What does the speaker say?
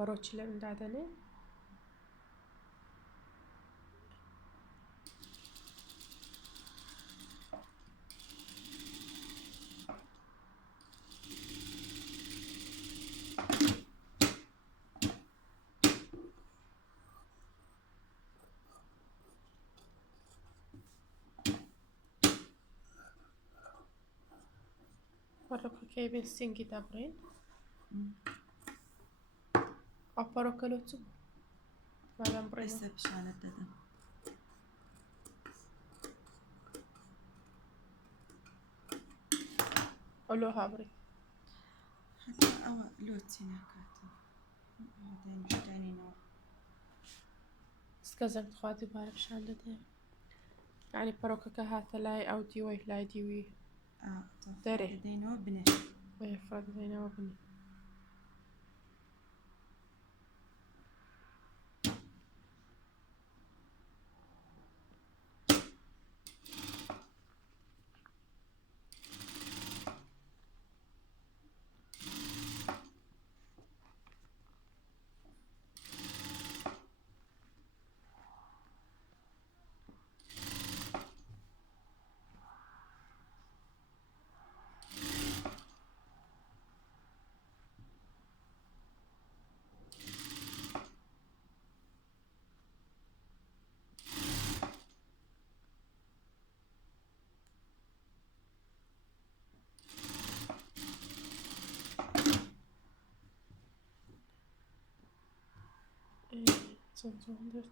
baroçilerin dadeni. Baroko kebin singi dabrin. Aparoko lotu. Madam Breno. لسه بشانة دادم Olo habri. حتى أو لوتينا كاتب بعدين بشتاني نوع Skazam tkhwati barab shandade. يعني باروكا كهات لاي أو ديوي لاي ديوي داري دينو بنه ويفرد زينا وبني. Sånt som det